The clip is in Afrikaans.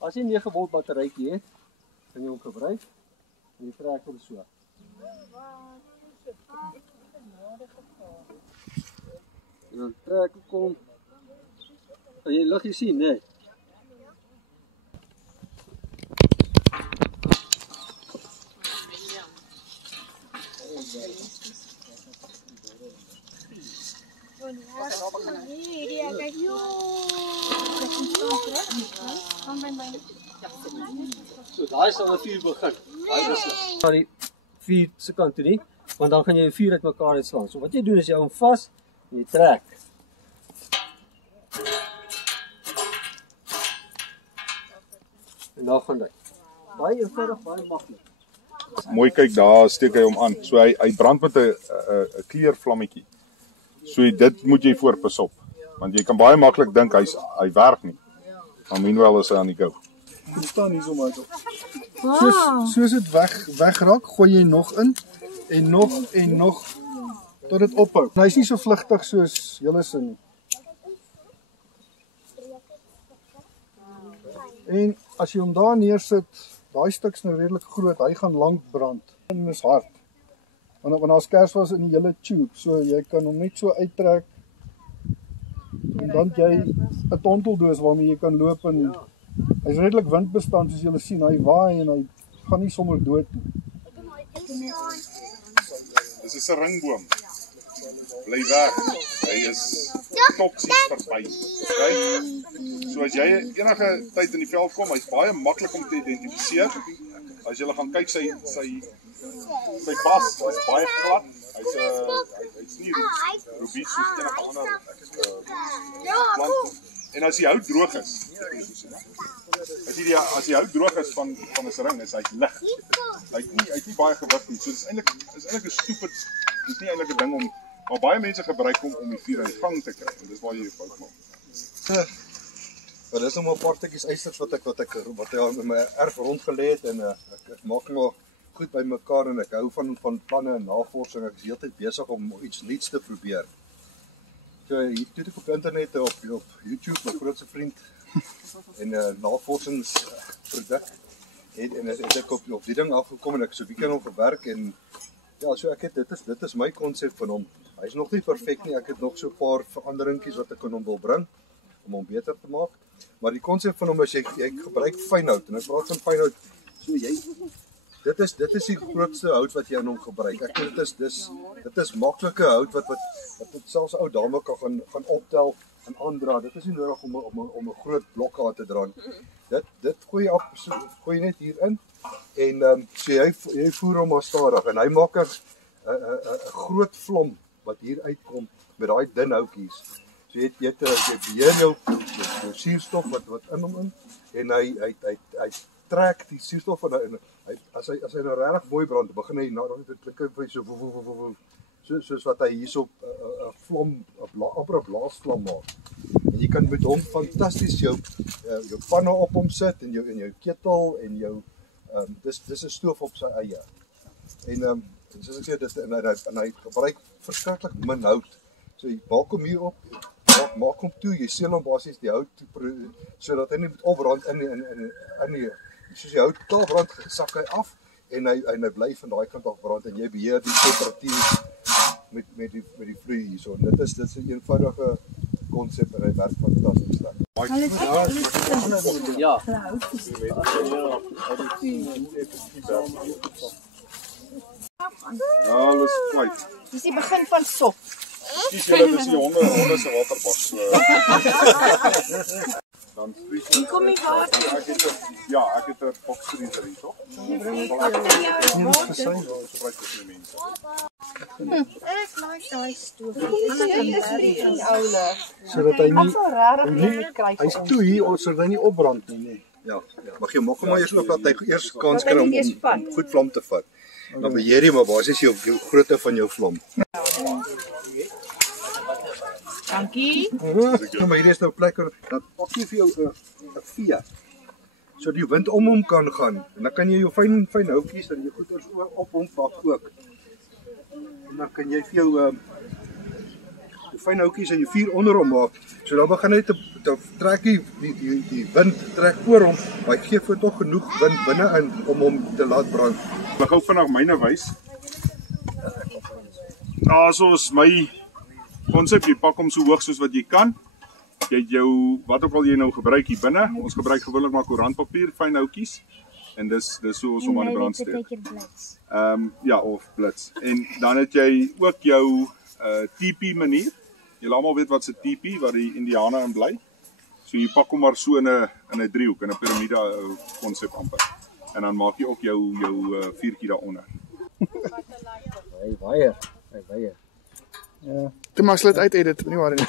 As jy 9 volt batterytjie het, kan jy hom gebruik en jy trek hom so. En dan trek ek hom. Kan jy liggie sien, né? So, daai sal 'n vuur begin. Daai is na die vuur se kant toe nie, want dan gaan jy 'n vuur uitmekaar uitslaan. So wat jy doen is jy hou hom vas en jy trek. En dan gaan hy. Baie eenvoudig, baie maklik. Mooi kyk, daar steek hy hom aan. So hy brand met 'n kleurvlammetjie. So dit moet jy voorpas op. Want jy kan baie maklik dink hy werk nie. Maar meanwhile is hy aan die go. Dit staan hier so maar so. Soos dit wegraak, gooi jy nog in en nog tot dit ophou. Nou, hy's nie so vlugtig soos julle sin nie. En as jy hom daar neersit, daai stuk's nou redelik groot, hy gaan lank brand. En is hard. Want daar's kerswas in die hele tube, so jy kan hom net so uittrek. En dan jy 'n tonteldoos waarmee jy kan loop en hy's redelik windbestand soos julle sien, hy waai en hy gaan nie sommer dood nie. Dis 'n seringboom. Bly weg. Hy is toksies verby. Okay? So as jy enige tyd in die veld kom, hy's baie maklik om te identifiseer. As jy gaan kyk sy bas, hy's baie glad. Hy's nie robuust soos enige ander plant. En as die hout droog is, as die hout droog is van 'n sering, is hy lig. Hy't nie baie gewig nie. So dis eintlik 'n stupid, dis nie eintlik 'n ding om, maar baie mense gebruik hom om die vuur in gang te kry en dis waar jy jou fout maak. Maar dis nog maar 'n paar stukkies ysters wat ek in my erf rondgelê het en ek maak nog goed by mekaar en ek hou van planne en navorsing. Ek is heeltyd besig om iets nuuts te probeer. So hier toe ek op internet op YouTube, my grootste vriend en navorsingsproduk en het ek op die ding afgekom en ek so weekend hom verwerk en ja, so dit is my konsep van hom. Hy's nog nie perfek nie. Ek het nog so 'n paar veranderingkies wat ek aan hom wil bring om hom beter te maak. Maar die konsep van hom is jy gebruik fynhout en ek praat van fynhout. So dit is die grootste hout wat jy aan hom gebruik. Ek dink dit is maklike hout wat selfs ou dame kan gaan optel en aandra. Dit is nie nodig om 'n groot blok aan te dra. Dit gooi net hier in en so jy voer hom maar stadig en hy maak 'n groot vlam wat hier uitkom met daai dun houtjies. So jy beheer jou suurstof wat in hom in en hy trek die suurstof en as hy nou regtig mooi brand, begin hy dit klik vir so soos wat hy hierso 'n vlam, 'n blaasvlam maak. En jy kan met hom fantasties jou panne op hom sit en jou ketel en jou dis 'n stoof op sy eie. En soos ek sê en hy gebruik verskriklik min hout. So jy maak hom hier op, maak hom toe, jy seël hom basies die hout sodat hy nie moet opbrand in soos die hout klaar brand, sak hy af en hy bly van daai kant af brand en jy beheer die temperatuur met die vloei hierso. Dit is 'n eenvoudige konsep en hy werk fantasties daar. Ja. Ja, alles kwyt. Dis die begin van sop. Dis julle dis die honde se waterbak. Dan Hier kom die water. Ek het 'n boksfreezer hier, toch? Ek like daai stoof. Sodat hy nie hy's toe hier sodat hy nie opbrand nie. Ja. Mag jy maak hom maar eers oop dat hy eers kans kry om goed vlam te vat. Dan beheer jy maar basies jou grootte van jou vlam. Dankie. Maar hier is nou plek dat pak jy vir jou 'n vee. So die wind om hom kan gaan en dan kan jy jou fyn houtjies en jou goeders op hom pak ook. En dan kan jy vir jou fyn houtjies en jy vuur onder hom maak. So dan begin hy te trek die wind trek oor hom, maar hy gee vir tog genoeg wind binne-in om hom te laat brand. Ek gou vinnig myne wys. Soos my konsep, jy pak hom so hoog soos wat jy kan. Jy het jou, wat ook al jy nou gebruik hier binne, ons gebruik gewoonlik maar koerantpapier, fyn houtjies. En dis so ons om aan die brand steek. Ja, of blits. En dan het jy ook jou teepee manier. Julle almal weet wat 'n teepee, waar die Indiane in bly. So jy pak hom maar so in 'n driehoek, in 'n piramide konsep amper. En dan maak jy ook jou vuurtjie daaronder. Baie. Toe maar sluit uit edit, nie waar nie.